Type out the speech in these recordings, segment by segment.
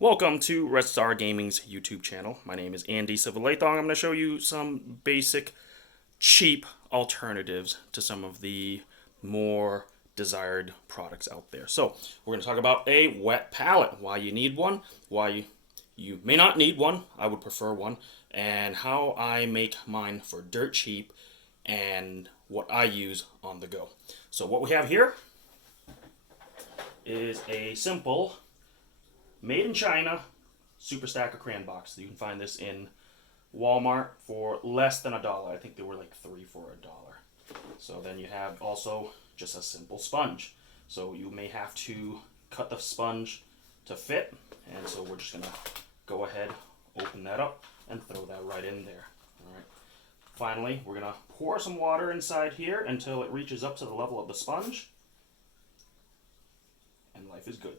Welcome to Red Star Gaming's YouTube channel. My name is Andy Silverlathong. I'm going to show you some basic, cheap alternatives to some of the more desired products out there. So, we're going to talk about a wet palette, why you need one, why you may not need one, I would prefer one, and how I make mine for dirt cheap and what I use on the go. So, what we have here is a simple made in China super stacker crayon box. You can find this in Walmart for less than $1. I think they were like 3 for $1. So then you have also just a simple sponge. So you may have to cut the sponge to fit, and so we're just gonna go ahead, open that up, and throw that right in there. All right. Finally, we're gonna pour some water inside here until it reaches up to the level of the sponge, and life is good.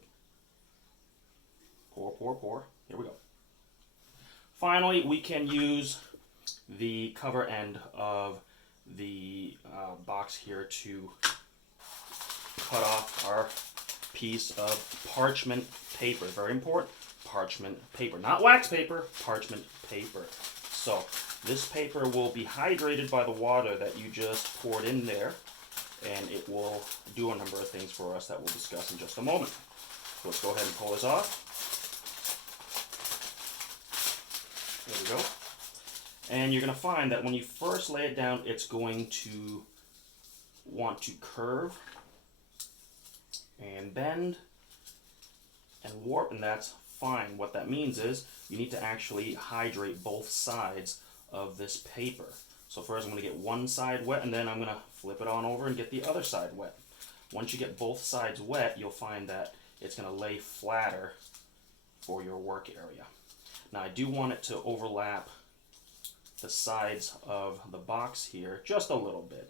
Pour, pour, pour. Here we go. Finally, we can use the cover end of the box here to cut off our piece of parchment paper. Very important. Parchment paper. Not wax paper, parchment paper. So this paper will be hydrated by the water that you just poured in there, and it will do a number of things for us that we'll discuss in just a moment. So let's go ahead and pull this off. There we go. And you're going to find that when you first lay it down, it's going to want to curve and bend and warp, and that's fine. What that means is you need to actually hydrate both sides of this paper. So first I'm going to get one side wet, and then I'm going to flip it on over and get the other side wet. Once you get both sides wet, you'll find that it's going to lay flatter for your work area. Now I do want it to overlap the sides of the box here just a little bit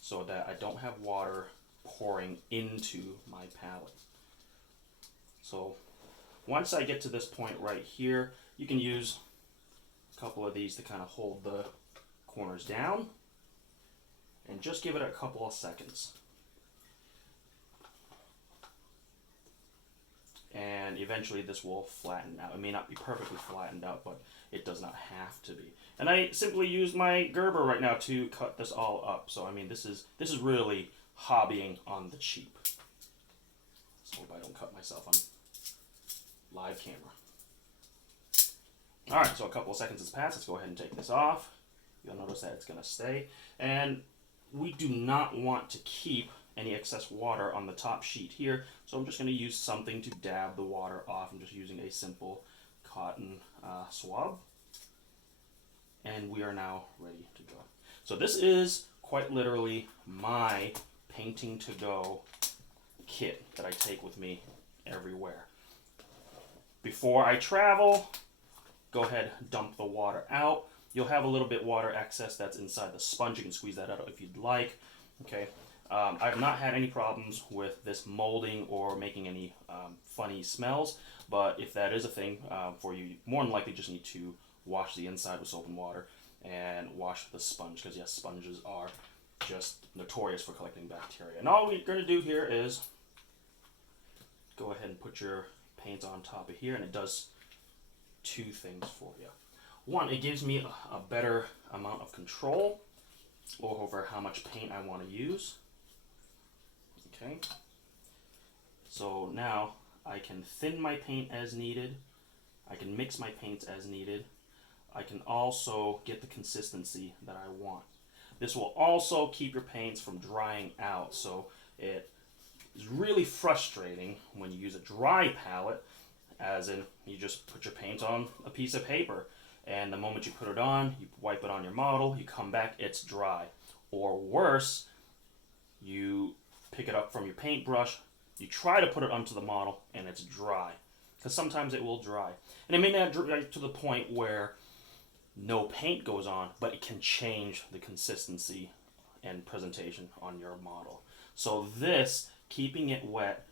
so that I don't have water pouring into my palette. So once I get to this point right here, you can use a couple of these to kind of hold the corners down and just give it a couple of seconds. And eventually this will flatten out. It may not be perfectly flattened out, but it does not have to be. And I simply use my Gerber right now to cut this all up. So I mean, this is really hobbying on the cheap. So hope I don't cut myself on live camera. All right, so a couple of seconds has passed. Let's go ahead and take this off. You'll notice that it's going to stay. And we do not want to keep any excess water on the top sheet here, so I'm just going to use something to dab the water off. I'm just using a simple cotton swab, and we are now ready to go. So this is quite literally my painting to go kit that I take with me everywhere. Before I travel, go ahead, dump the water out. You'll have a little bit water excess that's inside the sponge. You can squeeze that out if you'd like. Okay. I've not had any problems with this molding or making any funny smells, but if that is a thing for you, more than likely just need to wash the inside with soap and water and wash the sponge, because yes, sponges are just notorious for collecting bacteria. And all we're going to do here is go ahead and put your paint on top of here, and it does two things for you. One, it gives me a better amount of control over how much paint I want to use. Okay, so now I can thin my paint as needed. I can mix my paints as needed. I can also get the consistency that I want. This will also keep your paints from drying out, so it is really frustrating when you use a dry palette, as in you just put your paint on a piece of paper, and the moment you put it on, you wipe it on your model, you come back, it's dry. Or worse, you pick it up from your paintbrush, you try to put it onto the model, and it's dry. Because sometimes it will dry. And it may not dry to the point where no paint goes on, but it can change the consistency and presentation on your model. So this, keeping it wet,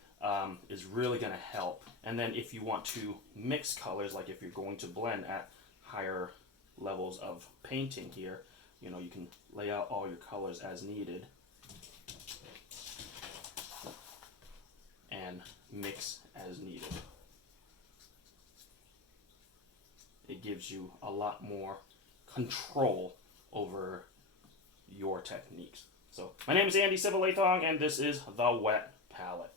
is really going to help. And then if you want to mix colors, like if you're going to blend at higher levels of painting here, you know, you can lay out all your colors as needed and mix as needed. gives you a lot more control over your techniques. So my name is Andy Sivalatong, and this is The Wet Palette.